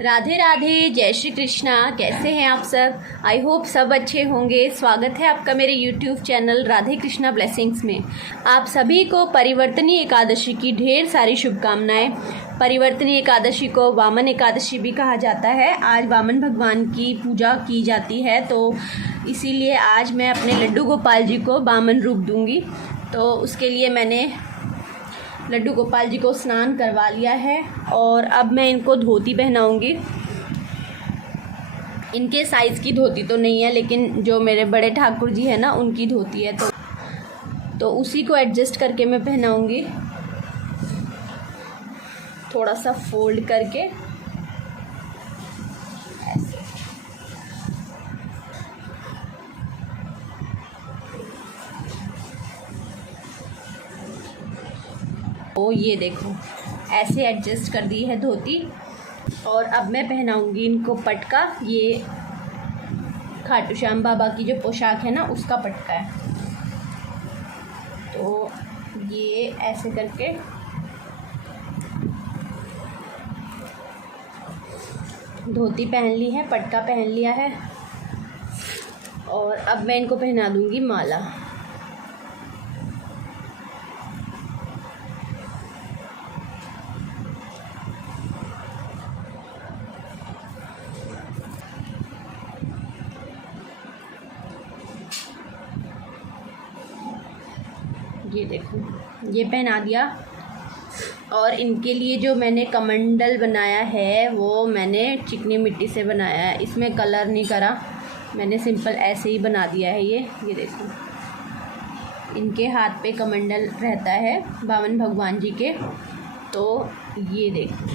राधे राधे, जय श्री कृष्णा। कैसे हैं आप सब? आई होप सब अच्छे होंगे। स्वागत है आपका मेरे YouTube channel Radhe Krishna blessings में। आप सभी को परिवर्तनी एकादशी की ढेर सारी शुभकामनाएं। परिवर्तनी एकादशी को वामन एकादशी भी कहा जाता है। आज वामन भगवान की पूजा की जाती है, तो इसीलिए आज मैं अपने लड्डू गोपाल जी को वामन रूप दूंगी। तो उसके लिए मैंने लड्डू गोपाल जी को स्नान करवा लिया है और अब मैं इनको धोती पहनाऊंगी। इनके साइज़ की धोती तो नहीं है, लेकिन जो मेरे बड़े ठाकुर जी हैं ना, उनकी धोती है, तो उसी को एडजस्ट करके मैं पहनाऊंगी। थोड़ा सा फोल्ड करके ऐसे। ओ ये देखो, ऐसे एडजस्ट कर दी है धोती। और अब मैं पहनाऊंगी इनको पटका। ये खाटू श्याम बाबा की जो पोशाक है ना, उसका पटका है। तो ये ऐसे करके धोती पहन ली है, पटका पहन लिया है और अब मैं इनको पहना दूंगी माला। ये देखो, ये पहना दिया। और इनके लिए जो मैंने कमंडल बनाया है वो मैंने चिकनी मिट्टी से बनाया है। इसमें कलर नहीं करा, मैंने सिंपल ऐसे ही बना दिया है। ये देखो, इनके हाथ पे कमंडल रहता है वामन भगवान जी के। तो ये देखो,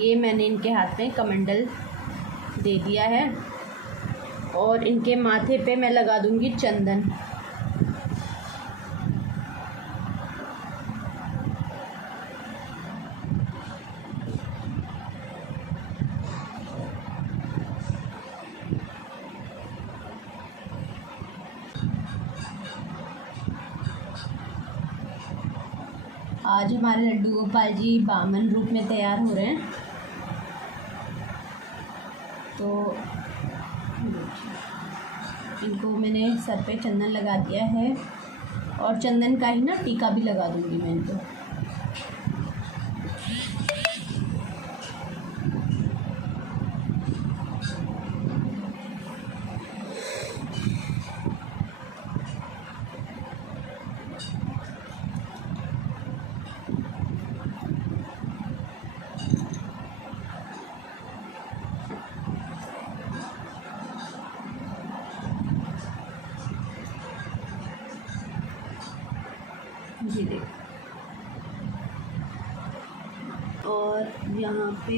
ये मैंने इनके हाथ में कमंडल दे दिया है। और इनके माथे पे मैं लगा दूंगी चंदन। आज हमारे लड्डू गोपाल जी वामन रूप में तैयार हो रहे हैं। तो इनको मैंने सर पे चंदन लगा दिया है और चंदन का ही ना टीका भी लगा दूंगी मैं इनको। ये देखो, और यहाँ पे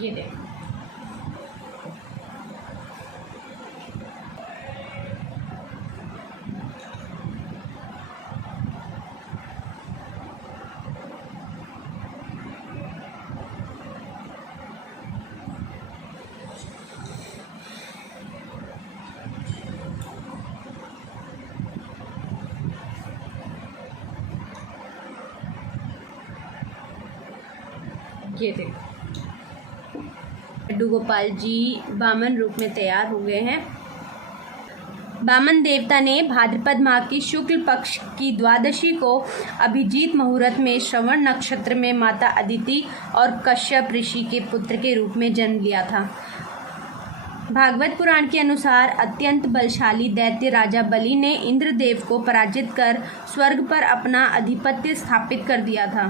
ये देखो, ये देखो, लड्डू गोपाल जी वामन रूप में तैयार हो गए हैं। वामन देवता ने भाद्रपद माह की शुक्ल पक्ष की द्वादशी को अभिजीत मुहूर्त में श्रवण नक्षत्र में माता अदिति और कश्यप ऋषि के पुत्र के रूप में जन्म लिया था। भागवत पुराण के अनुसार अत्यंत बलशाली दैत्य राजा बलि ने इंद्रदेव को पराजित कर स्वर्ग पर अपना आधिपत्य स्थापित कर दिया था।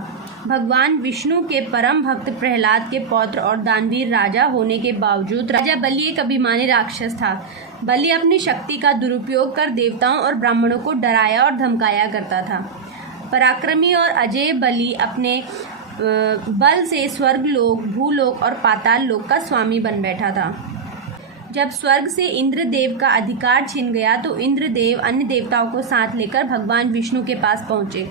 भगवान विष्णु के परम भक्त प्रहलाद के पौत्र और दानवीर राजा होने के बावजूद राजा बलि एक अभिमानी राक्षस था। बलि अपनी शक्ति का दुरुपयोग कर देवताओं और ब्राह्मणों को डराया और धमकाया करता था। पराक्रमी और अजेय बलि अपने बल से स्वर्गलोक, भूलोक और पाताल लोक का स्वामी बन बैठा था। जब स्वर्ग से इंद्रदेव का अधिकार छिन गया तो इंद्रदेव अन्य देवताओं को साथ लेकर भगवान विष्णु के पास पहुंचे।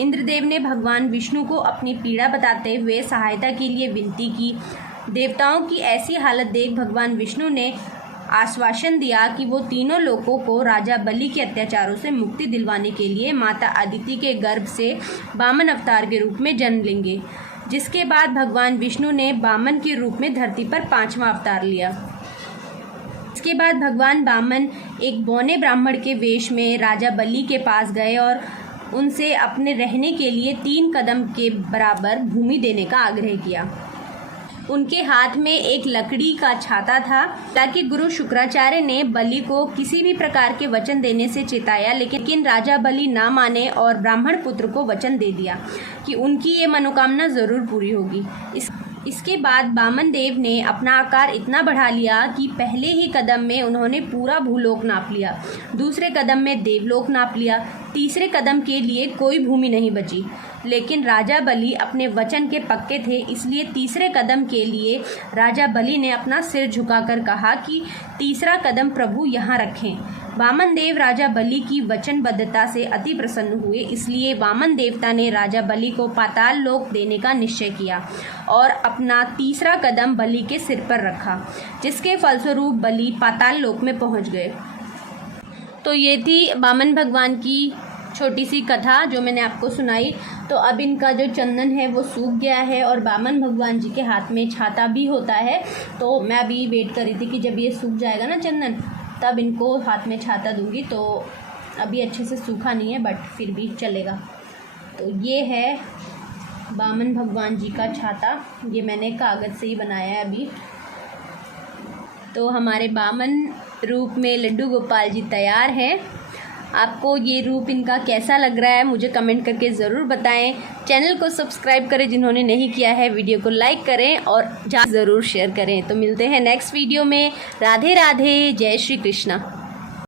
इंद्रदेव ने भगवान विष्णु को अपनी पीड़ा बताते हुए सहायता के लिए विनती की। देवताओं की ऐसी हालत देख भगवान विष्णु ने आश्वासन दिया कि वो तीनों लोगों को राजा बलि के अत्याचारों से मुक्ति दिलवाने के लिए माता अदिति के गर्भ से वामन अवतार के रूप में जन्म लेंगे, जिसके बाद भगवान विष्णु ने वामन के रूप में धरती पर 5वां अवतार लिया। इसके बाद भगवान वामन एक बौने ब्राह्मण के वेश में राजा बलि के पास गए और उनसे अपने रहने के लिए 3 कदम के बराबर भूमि देने का आग्रह किया। उनके हाथ में एक लकड़ी का छाता था, ताकि गुरु शुक्राचार्य ने बलि को किसी भी प्रकार के वचन देने से चेताया, लेकिन राजा बलि ना माने और ब्राह्मण पुत्र को वचन दे दिया कि उनकी ये मनोकामना जरूर पूरी होगी। इसके बाद वामन देव ने अपना आकार इतना बढ़ा लिया कि पहले ही कदम में उन्होंने पूरा भूलोक नाप लिया, दूसरे कदम में देवलोक नाप लिया, तीसरे कदम के लिए कोई भूमि नहीं बची। लेकिन राजा बलि अपने वचन के पक्के थे, इसलिए तीसरे कदम के लिए राजा बलि ने अपना सिर झुकाकर कहा कि तीसरा कदम प्रभु यहाँ रखें। वामन देव राजा बलि की वचनबद्धता से अति प्रसन्न हुए, इसलिए वामन देवता ने राजा बलि को पाताल लोक देने का निश्चय किया और अपना तीसरा कदम बलि के सिर पर रखा, जिसके फलस्वरूप बलि पाताल लोक में पहुंच गए। तो ये थी वामन भगवान की छोटी सी कथा जो मैंने आपको सुनाई। तो अब इनका जो चंदन है वो सूख गया है और वामन भगवान जी के हाथ में छाता भी होता है। तो मैं अभी वेट कर रही थी कि जब ये सूख जाएगा ना चंदन, तब इनको हाथ में छाता दूंगी। तो अभी अच्छे से सूखा नहीं है, बट फिर भी चलेगा। तो ये है वामन भगवान जी का छाता, ये मैंने कागज़ से ही बनाया है अभी। तो हमारे वामन रूप में लड्डू गोपाल जी तैयार हैं। आपको ये रूप इनका कैसा लग रहा है मुझे कमेंट करके ज़रूर बताएं। चैनल को सब्सक्राइब करें जिन्होंने नहीं किया है, वीडियो को लाइक करें और ज़रूर शेयर करें। तो मिलते हैं नेक्स्ट वीडियो में। राधे राधे, जय श्री कृष्णा।